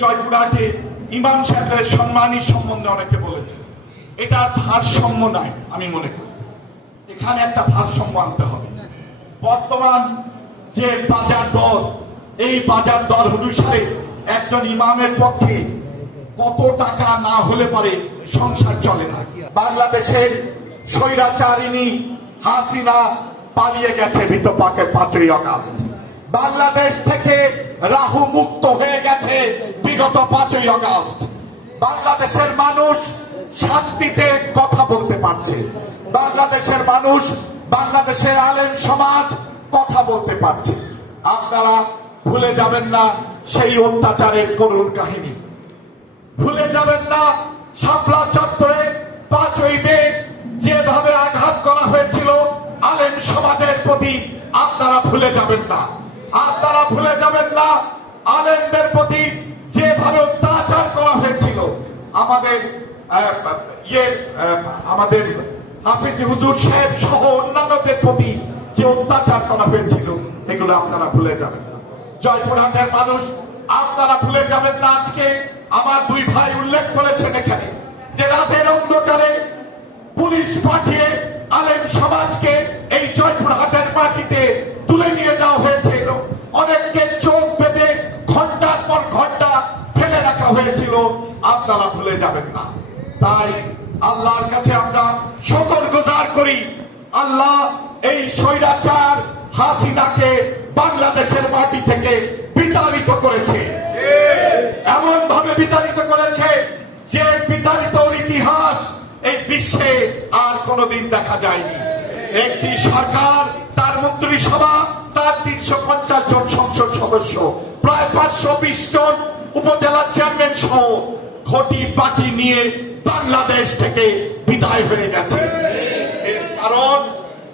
জয়পুরহাটে ইমাম সাহেবের সম্মানী সম্বন্ধে অনেকে বলেছে, এটা ভারসাম্য নাই। আমি মনে করি এখানে একটা ভারসাম্য আনতে হবে। বর্তমান যে বাজার দর, এই বাজার দর অনুসারে একজন ইমামের পক্ষে কত টাকা না হলে পরে সংসার চলে না। বাংলাদেশের স্বৈরাচারিণী হাসিনা পালিয়ে গেছে ভিতপাকের 5ই আগস্ট। বাংলাদেশ থেকে রাহু মুক্ত হয়ে গেছে বিগত 5ই আগস্ট। বাংলাদেশের মানুষ শান্তিতে কথা বলতে পারছে। বাংলাদেশের মানুষ, বাংলাদেশের আলেম সমাজ কথা বলতে পারছে। আপনারা ভুলে যাবেন না সেই অত্যাচারের করুণ কাহিনী। ভুলে যাবেন না শাপলা চত্বরে 5ই মে যেভাবে আঘাত করা হয়েছিল আলেম সমাজের প্রতি। আপনারা ভুলে যাবেন না, আপনারা ভুলে যাবেন না আলেমদের প্রতি যেভাবে অত্যাচার করা হয়েছিল। আমাদের হাফিজ হুজুর সাহেব সহ অন্যান্যদের প্রতি যে অত্যাচার করা হয়েছিল, এগুলো আপনারা ভুলে যাবেন না। জয়পুরহাটের মানুষ, আপনারা ভুলে যাবেন না। আজকে আমার 2 ভাই উল্লেখ করেছেন এখানে যে রাতের অন্ধকারে পুলিশ পাঠিয়ে আলেম সমাজকে এই জয়পুরহাটের মাটিতে তুলে নিয়ে যাওয়া হয়েছিল। অনেককে চোখ বেঁধে ঘন্টার পর ঘন্টা ফেলে রাখা হয়েছিল। আপনারা ভুলে যাবেন না। তাই আল্লাহর কাছে আমরা শুকরগুজার করি, আল্লাহ এই স্বৈরাচার হাসিনাকে বাংলাদেশের মাটি থেকে বিতাড়িত করেছে। এমন ভাবে বিতাড়িত করেছে যে বিতাড়িত ইতিহাস এই বিশ্বে আর কোনদিন দেখা যায়নি। একটি সরকার, তার মন্ত্রিসভা, তার 350 জন সংসদ সদস্য, প্রায় 520 জন উপজেলা চেয়ারম্যান সহ ঘটি বাটি নিয়ে বাংলাদেশ থেকে বিদায় হয়ে গেছে।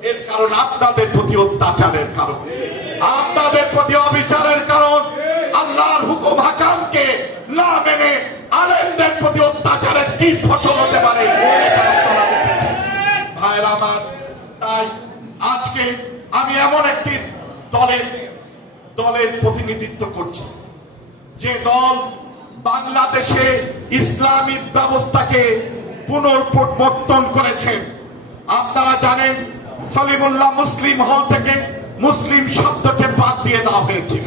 এর কারণ আপনাদের প্রতি অত্যাচারের কারণ, আপনাদের প্রতি অবিচারের কারণ। আল্লাহর হুকুম হাকামকে না মেনে আলেমদের প্রতি অত্যাচারের কি ফসল হতে পারে এটা আপনারা দেখেছেন ভাইরা আমার। তাই আজকে আমি এমন একটি দলের প্রতিনিধিত্ব করছি যে দল বাংলাদেশে ইসলামিক ব্যবস্থাকে পুনর্প্রবর্তন করেছে। আপনারা জানেন সলিমুল্লাহ মুসলিম হল থেকে মুসলিম শব্দকে বাদ দিয়ে দেওয়া হয়েছিল।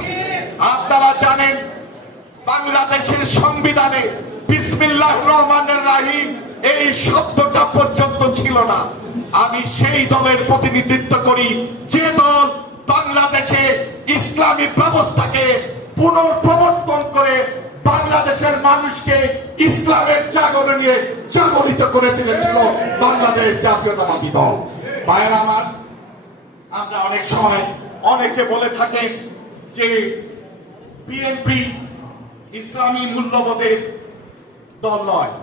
আপনারা জানেন বাংলাদেশের সংবিধানে বিসমিল্লাহির রহমানির রহিম এই শব্দটা পর্যন্ত ছিল না। আমি সেই দলের প্রতিনিধিত্ব করি যে দল বাংলাদেশে ইসলামী ব্যবস্থাকে পুনর্প্রবর্তন করে বাংলাদেশের মানুষকে ইসলামের জাগরণে জাগরিত করে তুলেছিল বাংলাদেশ জাতীয়তাবাদী দল। ভাইয়েরা আমার, আমরা অনেক সময় অনেকে বলে থাকেন যে বিএনপি ইসলামী মূল্যবোধের দল নয়।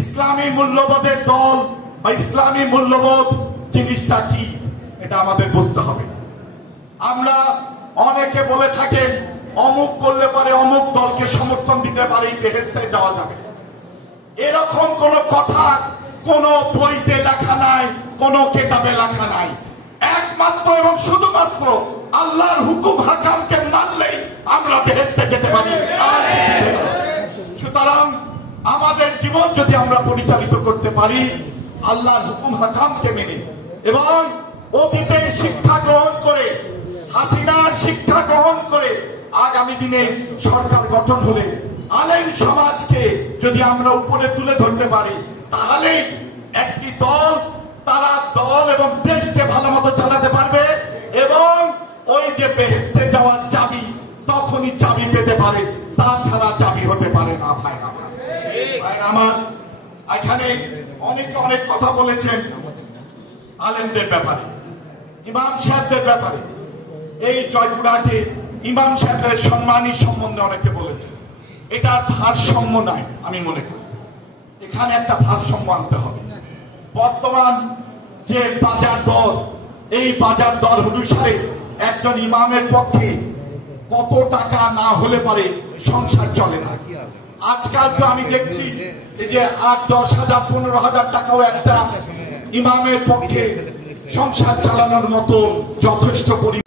ইসলামী মূল্যবোধের দল বা ইসলামী মূল্যবোধ জিনিসটা কি এটা আমাদের বুঝতে হবে। আমরা অনেকে বলে থাকেন অমুক করলে পরে অমুক দলকে সমর্থন দিতে পারে, বেহেশতে যাওয়া যাবে। এরকম কোন কথা কোন বইতে লেখা নাই, কোন কিতাবে লেখা নাই। একমাত্র এবং শুধুমাত্র আল্লাহর হুকুম হাকামকে মানলেই আমরা বেহেশতে যেতে পারি। সুতরাং আমাদের জীবন যদি আমরা পরিচালিত করতে পারি আল্লাহর হুকুম হাকামকে মেনে এবং অতীতের শিক্ষা গ্রহণ করে, হাসিনার শিক্ষা গ্রহণ করে, আগামী দিনে সরকার গঠন হলে আলেম সমাজকে যদি আমরা উপরে তুলে ধরতে পারি, তাহলে একটি দল, তারা দল এবং দেশকে ভালো মতো চালাতে পারবে এবং ওই যে বেহেশতে যাওয়ার চাবি তখনই চাবি পেতে পারে, তাছাড়া চাবি হতে পারে না। ভাই আমার এখানে অনেকে অনেক কথা বলেছেন আলেমদের ব্যাপারে, ইমাম সাহেবদের ব্যাপারে। এই জয়পুরহাটে ইমাম সাহেবের সম্মানী সম্বন্ধে অনেকে বলেছে, এটা ভারসাম্য নাই। আমি মনে করি এখানে একটা ভারসাম্য আনতে হবে। বর্তমান যে বাজার দর, এই বাজার দর অনুসারে একজন ইমামের পক্ষে কত টাকা না হলে পরে সংসার চলে না। আজকাল তো আমি দেখছি এই যে 8-10 হাজার 15 হাজার টাকাও একটা ইমামের পক্ষে সংসার চালানোর মতো যথেষ্ট পরিমাণ